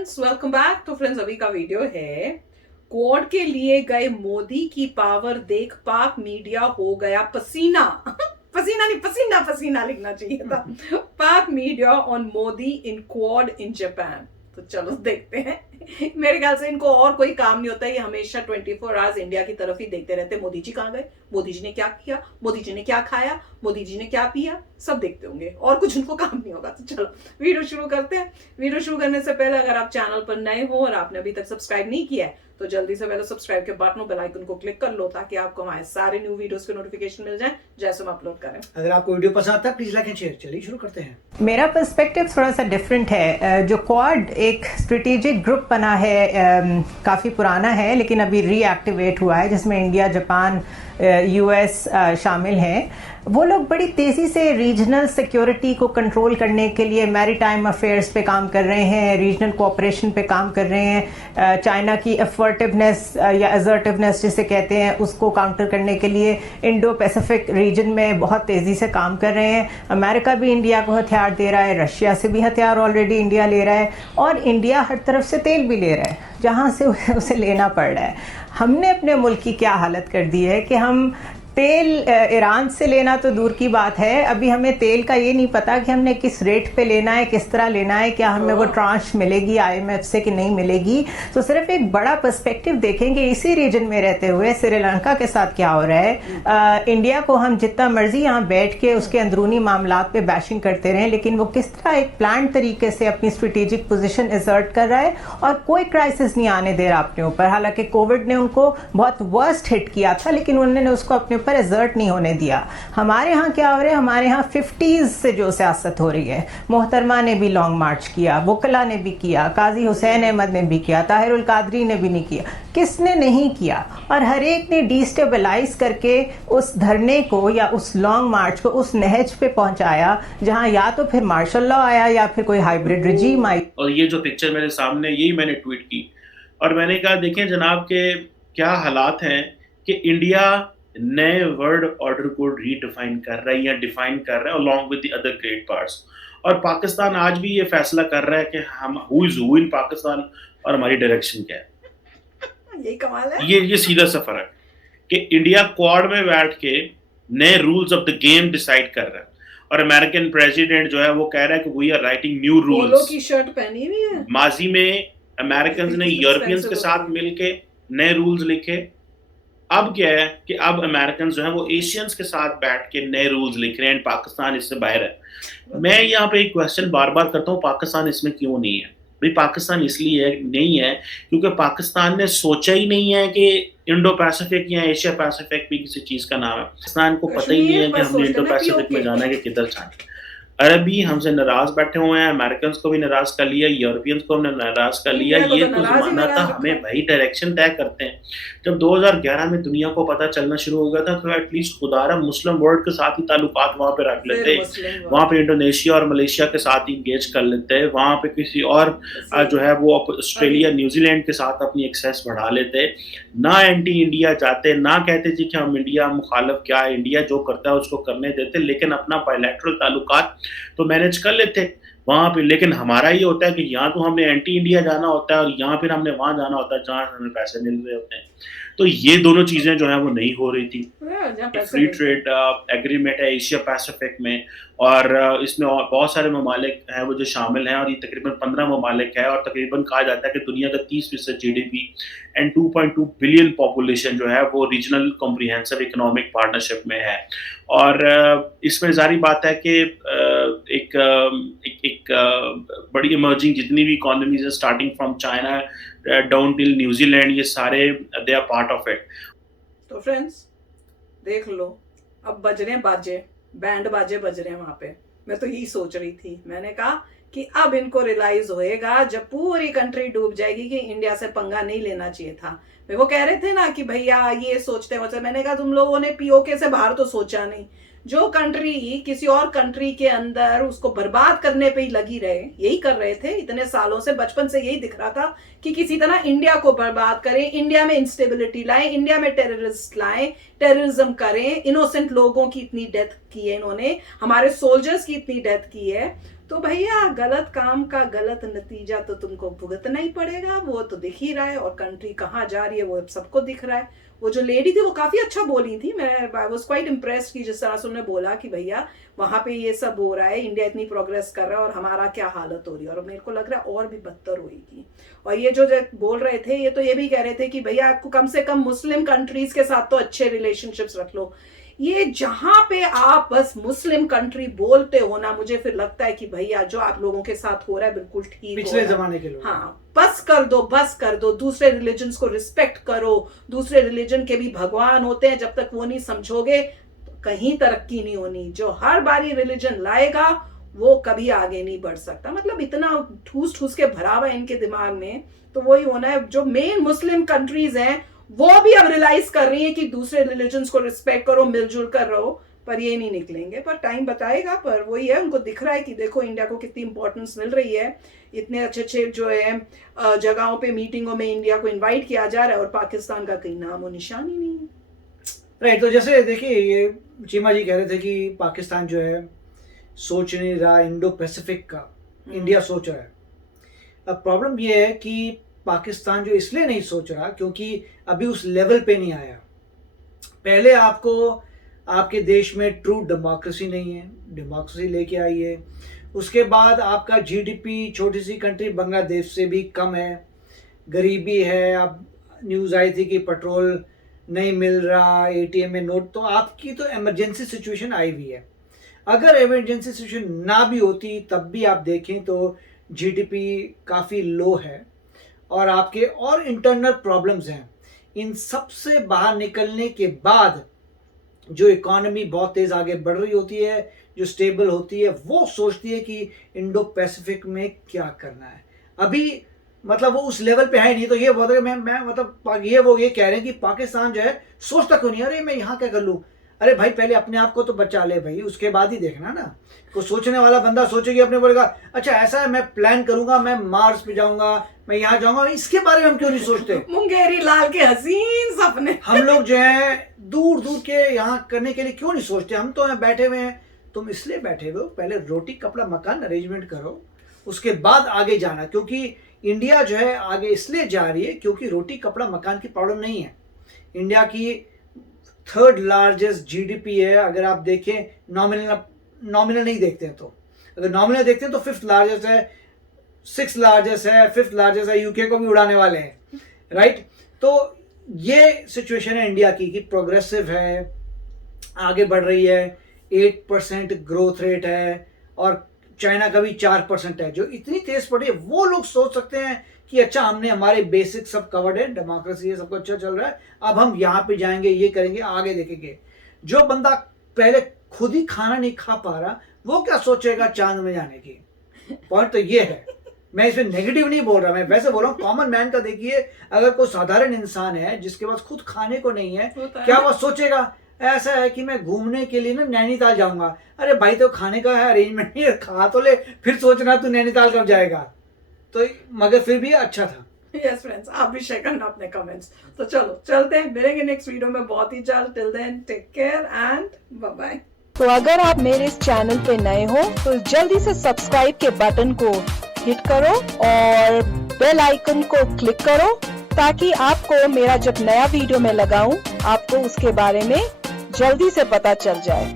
Friends, welcome back. तो friends, अभी का वीडियो है क्वाड के लिए गए मोदी की पावर देख पाक मीडिया हो गया पसीना। पसीना नहीं, पसीना पसीना लिखना चाहिए था। पाक media on Modi in quad in Japan. तो चलो देखते हैं। मेरे ख्याल से इनको और कोई काम नहीं होता, ये हमेशा 24 आवर्स इंडिया की तरफ ही देखते रहते। मोदी जी कहाँ गए, मोदी जी ने क्या किया, मोदी जी ने क्या खाया, मोदी जी ने क्या पिया, सब देखते होंगे और कुछ उनको काम नहीं होगा। तो चलो वीडियो शुरू करते हैं। वीडियो शुरू करने से पहले अगर आप चैनल पर नए हो और आपने अभी तक सब्सक्राइब नहीं किया है तो जल्दी से पहले सब्सक्राइब के बटन बेल आइकन को क्लिक कर लो ताकि आपको हमारे सारे न्यू वीडियोस के नोटिफिकेशन मिल जाए जैसे हम अपलोड करें। अगर आपको वीडियो पसंद आता है प्लीज लाइक एंड शेयर। चलिए शुरू करते हैं। मेरा पर्सपेक्टिव थोड़ा सा डिफरेंट है। जो क्वाड एक स्ट्रेटेजिक ग्रुप बना है, काफ़ी पुराना है लेकिन अभी रीएक्टिवेट हुआ है, जिसमें इंडिया, जापान, यूएस शामिल हैं। वो लोग बड़ी तेज़ी से रीजनल सिक्योरिटी को कंट्रोल करने के लिए मैरीटाइम अफेयर्स पे काम कर रहे हैं, रीजनल कोऑपरेशन पे काम कर रहे हैं। चाइना की असर्टिवनेस या असर्टिवनेस जिसे कहते हैं उसको काउंटर करने के लिए इंडो पैसिफिक रीजन में बहुत तेज़ी से काम कर रहे हैं। अमेरिका भी इंडिया को हथियार दे रहा है, रशिया से भी हथियार ऑलरेडी इंडिया ले रहा है और इंडिया हर तरफ से तेल भी ले रहा है जहाँ से उसे लेना पड़ रहा है। हमने अपने मुल्क की क्या हालत कर दी है कि हम तेल ईरान से लेना तो दूर की बात है, अभी हमें तेल का ये नहीं पता कि हमने किस रेट पे लेना है, किस तरह लेना है, क्या हमें वो ट्रांश मिलेगी आईएमएफ से कि नहीं मिलेगी। तो सिर्फ एक बड़ा पर्सपेक्टिव देखेंगे इसी रीजन में रहते हुए श्रीलंका के साथ क्या हो रहा है। इंडिया को हम जितना मर्जी यहाँ बैठ के उसके अंदरूनी मामलात पे बैशिंग करते रहें, लेकिन वो किस तरह एक प्लान तरीके से अपनी स्ट्रेटेजिक पोजिशन एसर्ट कर रहा है और कोई क्राइसिस नहीं आने दे रहा अपने ऊपर। हालांकि कोविड ने उनको बहुत वर्स्ट हिट किया था लेकिन उन्होंने उसको अपने पर एसर्ट नहीं होने दिया। हमारे यहाँ क्या हो रहा है, हमारे यहाँ 50s से जो सियासत हो रही है, मोहतरमा ने भी लॉन्ग मार्च किया, वकला ने भी किया, काजी हुसैन अहमद ने भी किया, ताहिरुल कादरी ने भी नहीं किया, किसने नहीं किया। और हर एक ने डिस्टेबलाइज करके उस धरने को या उस लॉन्ग मार्च को उस नहज पे पहुंचाया जहां या तो फिर मार्शल लॉ आया या फिर कोई हाइब्रिड रिजीम आई। और ये जो पिक्चर मेरे सामने, यही मैंने ट्वीट की और मैंने कहा देखें जनाब के क्या हालात हैं कि इंडिया नए वर्ल्ड ऑर्डर को रीडिफाइन कर रहा है या डिफाइन कर रहा है along with the other great parts. और पाकिस्तान आज भी ये फैसला कर रहा है कि हम who is who in Pakistan और हमारी डायरेक्शन क्या है। यही कमाल है। ये सीधा सा फर्क कि इंडिया क्वाड में बैठ के नए rules of the game decide कर रहा है और अमेरिकन प्रेसिडेंट जो है वो कह रहा है कि we are writing new rules. Polo की शर्ट पहनी हुई है। माजी में अमेरिकन ने यूरोपियंस के साथ मिलके नए रूल्स लिखे, अब क्या है कि अब अमेरिकन जो है वो एशियंस के साथ बैठ के नए रूल्स लिख रहे हैं। पाकिस्तान इससे बाहर है। मैं यहाँ पे एक क्वेश्चन बार बार करता हूँ, पाकिस्तान इसमें क्यों नहीं है? भाई पाकिस्तान इसलिए नहीं है क्योंकि पाकिस्तान ने सोचा ही नहीं है कि इंडो पैसिफिक या एशिया पैसिफिक भी किसी चीज का नाम है। पाकिस्तान को पता ही नहीं है कि हमने इंडो पैसिफिक में जाना है कि किधर जाना है। अरब भी हमसे नाराज बैठे हुए हैं, अमेरिकन को भी नाराज कर लिया, यूरोपियंस को हमने नाराज कर लिया। ये तो जमाना था हमें भाई डायरेक्शन तय करते हैं। जब 2011 में दुनिया को पता चलना शुरू हो गया था तो एटलीस्ट खुदारा मुस्लिम वर्ल्ड के साथ ही ताल्लुकात वहां पे रख लेते, वहां पे इंडोनेशिया और मलेशिया के साथ ही इंगेज कर लेते, वहां पे किसी और जो है वो ऑस्ट्रेलिया न्यूजीलैंड के साथ अपनी एक्सेस बढ़ा लेते, ना एंटी इंडिया जाते, ना कहते जी कि हम इंडिया मुखालिफ, क्या है इंडिया जो करता है उसको करने देते, लेकिन अपना बायलैटरल ताल्लुकात तो मैनेज कर लेते वहां पे। लेकिन हमारा ये होता है कि यहाँ तो हमने एंटी इंडिया जाना होता है और यहाँ फिर हमने वहां जाना होता है जहाँ हमें पैसे मिल रहे होते हैं। तो ये दोनों चीजें जो है वो नहीं हो रही थी। फ्री ट्रेड एग्रीमेंट है एशिया पैसिफिक में और इसमें बहुत सारे ममालिक हैं वो जो शामिल हैं और ये तकरीबन 15 ममालिक है और तकरीबन कहा जाता है कि दुनिया का 30% GDP एंड 2.2 बिलियन पॉपुलेशन जो है वो रीजनल कॉम्प्रिहेंसिव इकोनॉमिक पार्टनरशिप में है। और इसमें जारी बात है कि एक बड़ी इमर्जिंग जितनी भी इकोनॉमीज है starting from China down till New Zealand, ये सारे they are part of it. तो फ्रेंड्स देख लो, अब बज रहे हैं बाजे, बैंड बाजे बज रहे हैं वहां पे। मैं तो यही सोच रही थी, मैंने कहा कि अब इनको रियलाइज होएगा जब पूरी कंट्री डूब जाएगी कि इंडिया से पंगा नहीं लेना चाहिए था। वो कह रहे थे ना कि भैया ये सोचते वैसे, मैंने कहा तुम लोगों ने पीओके से बाहर तो सोचा नहीं। जो कंट्री किसी और कंट्री के अंदर उसको बर्बाद करने पे ही लगी रहे, यही कर रहे थे इतने सालों से, बचपन से यही दिख रहा था कि किसी तरह इंडिया को बर्बाद करें, इंडिया में इंस्टेबिलिटी लाएं, इंडिया में टेररिस्ट लाएं, टेररिज्म करें, इनोसेंट लोगों की इतनी डेथ की है इन्होंने, हमारे सोल्जर्स की इतनी डेथ की है, तो भैया गलत काम का गलत नतीजा तो तुमको भुगतना ही पड़ेगा, वो तो दिख ही रहा है। और कंट्री कहाँ जा रही है वो सबको दिख रहा है। वो जो लेडी थी वो काफी अच्छा बोली थी, मैं आई वाज क्वाइट इम्प्रेस्ड की जिस तरह से उन्होंने बोला कि भैया वहां पे ये सब हो रहा है, इंडिया इतनी प्रोग्रेस कर रहा है और हमारा क्या हालत हो रही है, और मेरे को लग रहा है और भी बदतर होगी। और ये जो बोल रहे थे ये तो ये भी कह रहे थे कि भैया आपको कम से कम मुस्लिम कंट्रीज के साथ तो अच्छे रिलेशनशिप्स रख लो। ये जहां पे आप बस मुस्लिम कंट्री बोलते हो ना, मुझे फिर लगता है कि भैया जो आप लोगों के साथ हो रहा है बिल्कुल ठीक पिछले जमाने के लोग। हाँ, बस कर दो, दूसरे रिलीजन को रिस्पेक्ट करो। दूसरे रिलीजन के भी भगवान होते हैं, जब तक वो नहीं समझोगे तो कहीं तरक्की नहीं होनी। जो हर बारी रिलीजन लाएगा वो कभी आगे नहीं बढ़ सकता। मतलब इतना ठूस ठूस के भरा हुआ है इनके दिमाग में, तो वही होना है। जो मेन मुस्लिम कंट्रीज हैं वो भी अब रियलाइज कर रही है कि दूसरे रिलीजन्स को रिस्पेक्ट करो, मिलजुल कर रहो, पर ये नहीं निकलेंगे। पर टाइम बताएगा। पर वही है, उनको दिख रहा है कि देखो इंडिया को कितनी इंपॉर्टेंस मिल रही है, इतने अच्छे अच्छे जो है जगहों पे मीटिंगों में इंडिया को इनवाइट किया जा रहा है, और पाकिस्तान का कहीं नाम और निशान ही नहीं है। राइट, तो जैसे देखिए ये चीमा जी कह रहे थे कि पाकिस्तान जो है सोच नहीं रहा इंडो पैसिफिक का, इंडिया सोच रहा है। अब प्रॉब्लम ये है कि पाकिस्तान जो इसलिए नहीं सोच रहा क्योंकि अभी उस लेवल पे नहीं आया। पहले आपको आपके देश में ट्रू डेमोक्रेसी नहीं है, डेमोक्रेसी लेके आई है। उसके बाद आपका जीडीपी छोटी सी कंट्री बांग्लादेश से भी कम है, गरीबी है। अब न्यूज़ आई थी कि पेट्रोल नहीं मिल रहा, एटीएम में नोट, तो आपकी तो इमरजेंसी सिचुएशन आई हुई है। अगर इमरजेंसी सिचुएशन ना भी होती तब भी आप देखें तो जीडीपी काफ़ी लो है और आपके और इंटरनल प्रॉब्लम्स हैं। इन सब से बाहर निकलने के बाद जो इकॉनमी बहुत तेज़ आगे बढ़ रही होती है, जो स्टेबल होती है, वो सोचती है कि इंडो पैसिफिक में क्या करना है। अभी मतलब वो उस लेवल पे है नहीं। तो ये बोल रहे मैं मतलब ये कह रहे हैं कि पाकिस्तान जो है सोचता क्यों नहीं, अरे मैं यहाँ क्या कर लूँ। अरे भाई पहले अपने आप को तो बचा ले भाई, उसके बाद ही देखना ना। को सोचने वाला बंदा सोचेगी, अपने बोलेगा अच्छा ऐसा है, मैं प्लान करूंगा, मैं मार्स पे जाऊंगा, मैं यहाँ जाऊंगा, इसके बारे में हम क्यों नहीं सोचते। मुंगेरी लाल के हसीन सपने हम लोग जो है दूर दूर के यहाँ करने के लिए क्यों नहीं सोचते। हम तो यहाँ बैठे हुए हैं, तुम इसलिए बैठे हुए हो, पहले रोटी कपड़ा मकान अरेंजमेंट करो, उसके बाद आगे जाना। क्योंकि इंडिया जो है आगे इसलिए जा रही है क्योंकि रोटी कपड़ा मकान की प्रॉब्लम नहीं है। इंडिया की 3rd लार्जेस्ट जीडीपी है। अगर आप देखें नॉमिनल नहीं देखते हैं तो, अगर नॉमिनल देखते हैं तो 5th लार्जेस्ट है, 6th लार्जेस्ट है, 5th लार्जेस्ट है, यूके को भी उड़ाने वाले हैं, राइट। तो ये सिचुएशन है इंडिया की कि प्रोग्रेसिव है, आगे बढ़ रही है, 8% ग्रोथ रेट है, और चाइना का भी 4% है। जो इतनी तेज बढ़ी है, वो लोग सोच सकते हैं कि अच्छा हमने हमारे बेसिक सब कवर्ड है, डेमोक्रेसी है, सबको अच्छा चल रहा है, अब हम यहाँ पे जाएंगे, ये करेंगे, आगे देखेंगे। जो बंदा पहले खुद ही खाना नहीं खा पा रहा, वो क्या सोचेगा चांद में जाने की। पॉइंट तो ये है। मैं इसमें नेगेटिव नहीं बोल रहा, मैं वैसे बोल रहा हूँ कॉमन मैन का। देखिए अगर कोई साधारण इंसान है जिसके पास खुद खाने को नहीं है, क्या वो सोचेगा ऐसा है कि मैं घूमने के लिए ना नैनीताल जाऊंगा। अरे भाई तो खाने का है अरेंजमेंट नहीं है, खा तो ले, फिर सोचना तू नैनीताल कब जाएगा। तो मगर फिर भी अच्छा था। यस फ्रेंड्स, आप भी शेयर करना अपने कमेंट्स। तो चलो चलते हैं, मिलेंगे नेक्स्ट वीडियो में बहुत ही जल्द। Till then take care and bye bye. तो अगर आप मेरे इस चैनल पे नए हो तो जल्दी से सब्सक्राइब के बटन को हिट करो और बेल आइकन को क्लिक करो, ताकि आपको मेरा जब नया वीडियो मैं लगाऊं आपको उसके बारे में जल्दी से पता चल जाए।